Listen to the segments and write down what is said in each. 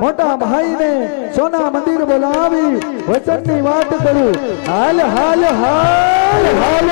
મોટા ભાઈને સોના મંદિર બોલાવી વચનની વાત કરું. હાલ હાલ હાલ હાલ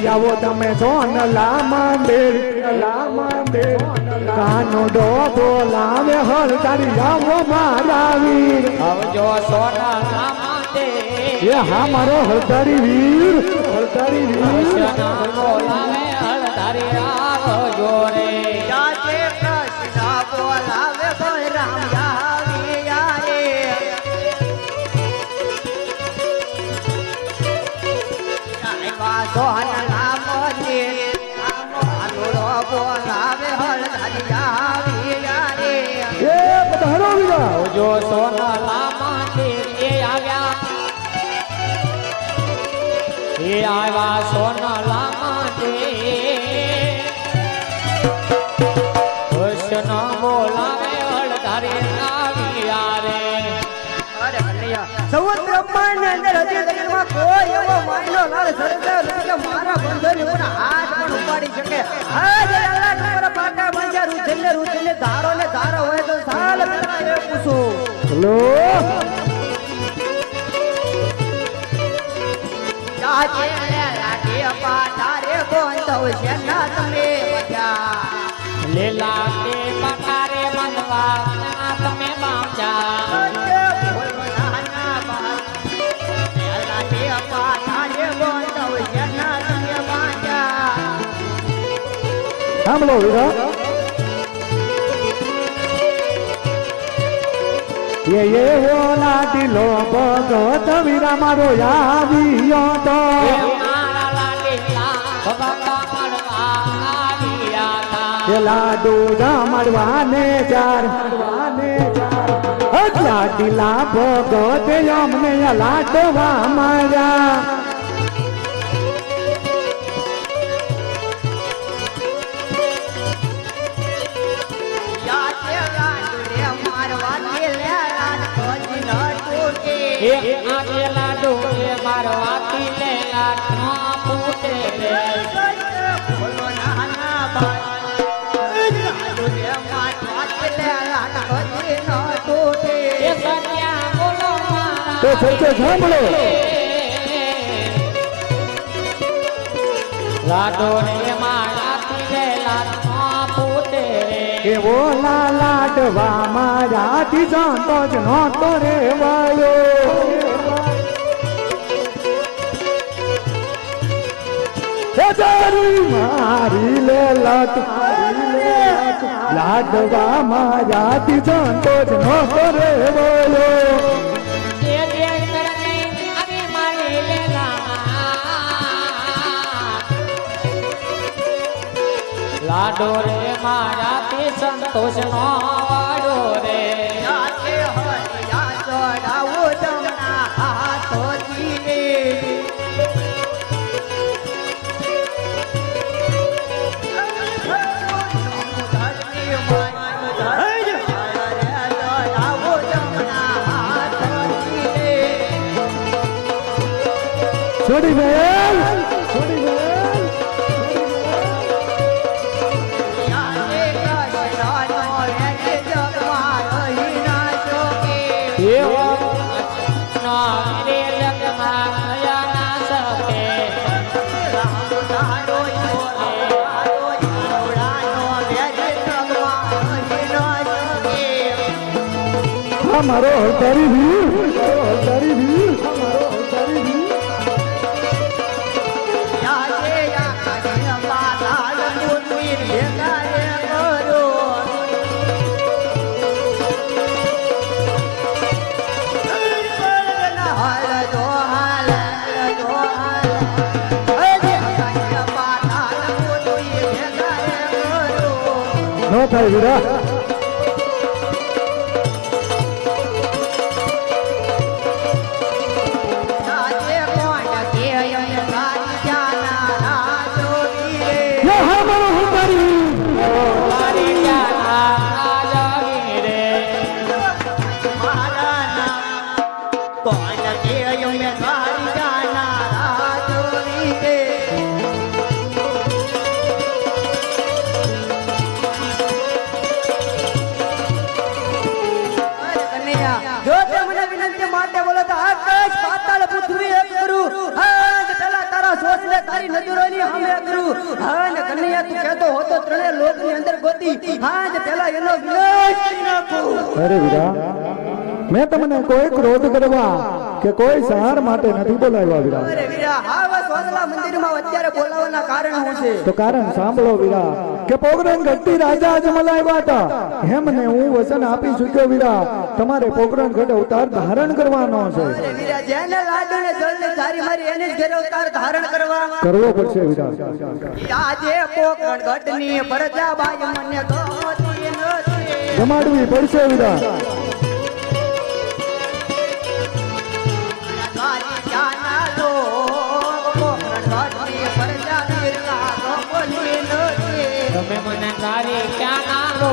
જાવો તમે સોનલા મંદિર કાનો ડો બોલાવે હળ તારી જાવો મારા વીર આવજો સોનલા મંદિર એ હા મારો હળતારી વીર બોલાવે હળધારી આવજો રે જાજે કૃષ્ણ બોલાવે બલરામ આવી રે આવ્યા સોનલા મંદિર આનુડો બોલાવે હળધારી આવી રે એ પધારો વીરા આવજો સોનલા મંદિર એ આવ્યા સોનલા મંદિર કૃષ્ણ બોલાવે હળધારી આવ્યા રે અરે કનૈયા સૌદ બ્રહ્માંડ અંદર હજી લગનમાં કોઈ એવો માયનો લાલ સરદાર કે મારા બંધન ઉપર હાથ પણ ઉપાડી શકે આજ અલ્લાહ તમારા પાટા બાંધ્યા રૂચલે ધારો ને ધારો હોય તો સાલ પેલા એ પૂછું હેલો જાજે લાગે પાટા રે બંધવ છે ના તમે બધા લીલા કે પટારે મનવા ના તમે બાંધ્યા સાંભળો વીરા એ ઓલા દિલો ભગત વીરા મારો આવ્યો તો મારા લાડીલા ભગવાન મળવા આવ્યા હતા એ લાડુ જમાડવાને ચાર લાડીલા ભગત અમને લાડવા માર્યા એક આગે લાડુ એ મારવાથી લે લાડના ફૂટે રે એ સત્યા બોલો તો સચ્ચે સાંભળો લાડો રે મારાથી લે લાડના ફૂટે રે કે ઓલા લાડવા મારાથી સંતોષ નહોતો રેવાયો મારી લે લાડવા મારાથી સંતોષ નહોતો રેવાયો એ જે કરને અરે મારી લેલા લાડો રે મારાથી સંતોષ નો વાડો રે છોડી ગયેલ મારો હળતારી વીર નો થાય વીરા બોલ કે અમે દ્વારિકાના રાજવી કે જો તે મને વિનંતી માટે બોલો તો આકાશ પાતાળ પૃથ્વી એક કરું હા પેલા તારા સોચને તારી નજરોની સામે કરું હા ને કન્યા તું કહેતો હોતો ત્રણે લોકની અંદર ગોતી હા પેલા એનો વિનાશ કરી નાખું અરે વીરા, મેં તમને કોઈ ક્રોધ કરવા કે કોઈ સહાર માટે નથી બોલાવ્યા વીરા. અરે વીરા હા બસ સોસલા મંદિરમાં અત્યારે બોલાવવાના કારણ શું છે તો કારણ સાંભળો વીરા, કે પોકરણ ગઢથી રાજા આજ મલાવ્યા હતા. એમને હું વચન આપી ચૂક્યો વીરા, તમારે પોકરણ ગઢ અવતાર ધારણ કરવાનો છે. અરે વીરા જેને લાડુ ને જળ ને ધારી મારી એને જ ઘેર અવતાર ધારણ કરવા કરવો પડશે વીરા. આજે પોકરણ ગઢની પરજા બાઈ મને ગમતી નથી જમાડવી પડશે વીરા. દ્વારિકાના લોક પોકરણ ગઢની પરજા બિરલા ગમતી નથી તમે મને તારી ક્યાં ના લો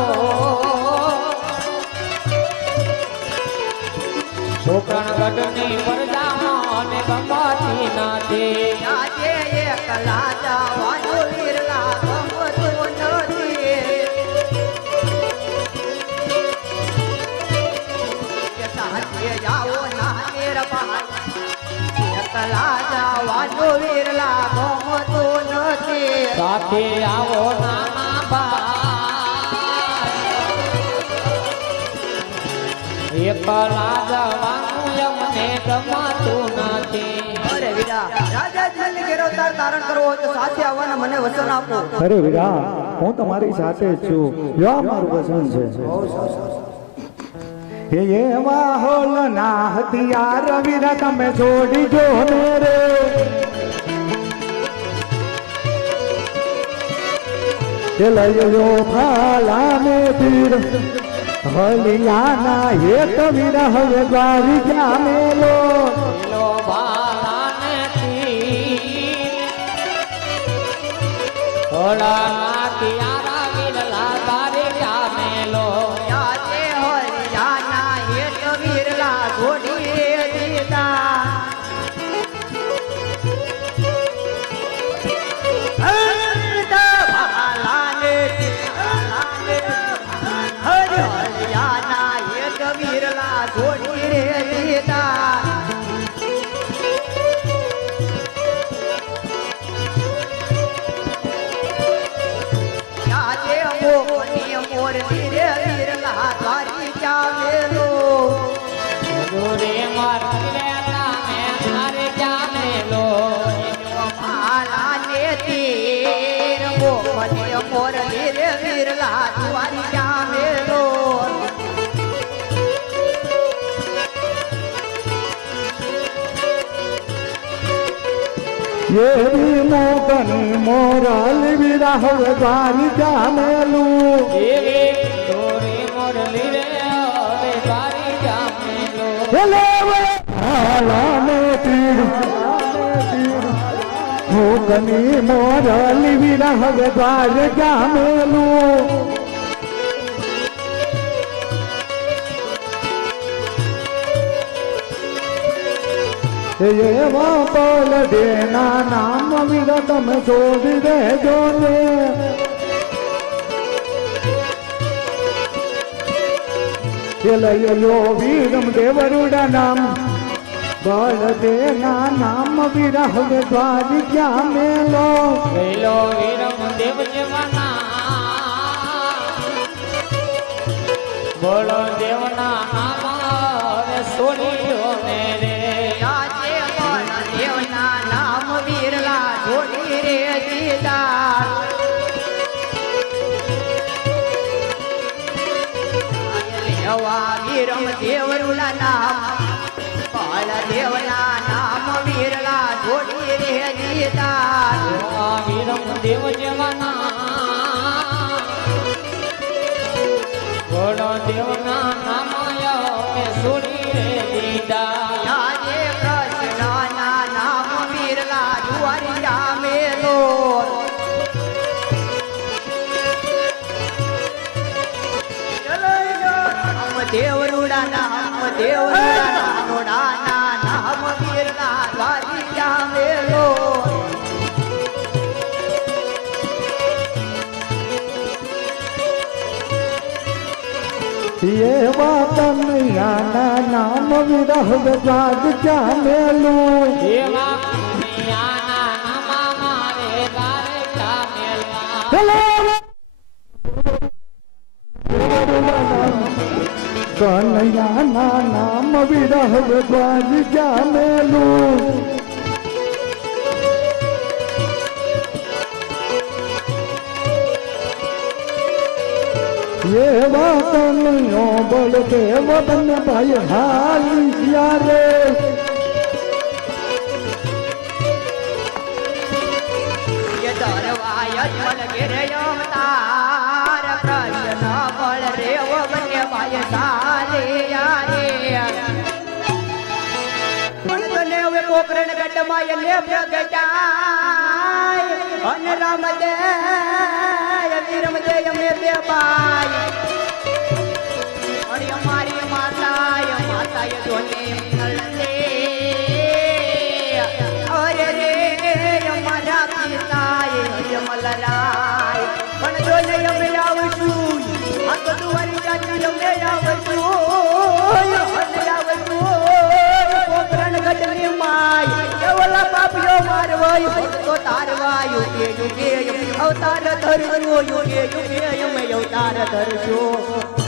પોકરણ ગઢની પરજામાં અને ગમતી નથી આજે એકલા જવાનું બિરલા ગમતું નથી કે સાથે જાઓ ના મેર ભાઈ એકલા જવાનું બિરલા ગમતું નથી સાથે આવો નાના ભાઈ એકલા જવાનું અમને ગમતું નથી અરે વીરા રાજા જલને ઘેર અવતાર ધારણ કરવો હોય તો સાથે આવવાના મને વચન આપો અરે વીરા, હું તમારી સાથે જ છું. જો આ મારું વચન છે. એવા હોલ ના હથિયાર વીરા તમે છોડી જો ને રે. કે લયો ફાલા ને તીર હલિયાના એક વીરા હવે દ્વારિકા મેલો. પેલો ભાલાને તીર થોડા નાતિયારા વિરલા તારે ક્યાં મેલો આજે હોય જાના એક વીરલા છોડી દીધા હરતા ભાલાને હરિયાના એક વીરલા છોડી રે દીધા આજે મોની મોર વીરે વીરલા દ્વારિકા મેલો દોરે મારી રે તામે તારે ક્યાં મેલો ભાલાને તીર મોની મોર વીરે વીરલા દ્વારિકા મેલો એવી મોકની મોરાલ વીરા હવે દ્વારિકા મેલું. એવી દોરે મોરલી રે હવે તારે ક્યાં મેલો મોકની મોરાલ વીરા હવે દ્વારિકા મેલું. એવા પલ દેના નામ વીરા તમે છોડી દેજો ને. લયો વીરમ દેવરુડા નામ બળ દેના નામ વીરા હવે દ્વારિકા મેલો. પેલો વીરમ દેવ જવાના બોલો દેવના નામ સોનીઓ ને રે આજે પણ દેવના નામ વીરલા છોડી રે દીધા લેવા વીરમ દેવરુલા નામ બાળ દેવના નામ વીરલા છોડી રે દીધા વીરમ દેવ જવાના બોલો દેવના નામય મેં સોની રે દીધા આજે કૃષ્ણના નામ વીરલા દ્વારિકા મેલો દેવરુડા નામ દેવરુડા નામ એવા કનૈયાના નામ વિરહ વેદવાદ ક્યાં મેલું એવા કનૈયાના નામા મારે તારે કા મેલવા કનૈયાના નામ વિરહ વેદવાદ ક્યાં મેલું એવા કનૈયો બળદેવ બંને ભાઈ હાલી યારે ये दरवायत मन गिरे अवतार प्रश्न बल रे वो बने भाई साले यारे पण तने वे कोकरण गड माय ले प्रगटाय अन राम दे वीरम दे मे बे बाय अरे हमारी माता ये दोने नलते अरे रे हमारा પિતાએ જમલરાય પણ જો નહીં અમે આવશું આ તો દુવારી જાતી અમે આવશું કોકરણ ગઢની માય કેવલા પાપીઓ મારવાય તો તારવાય યુગે યુગે અવતાર ધરજો યુગે યુગે અમે અવતાર ધરજો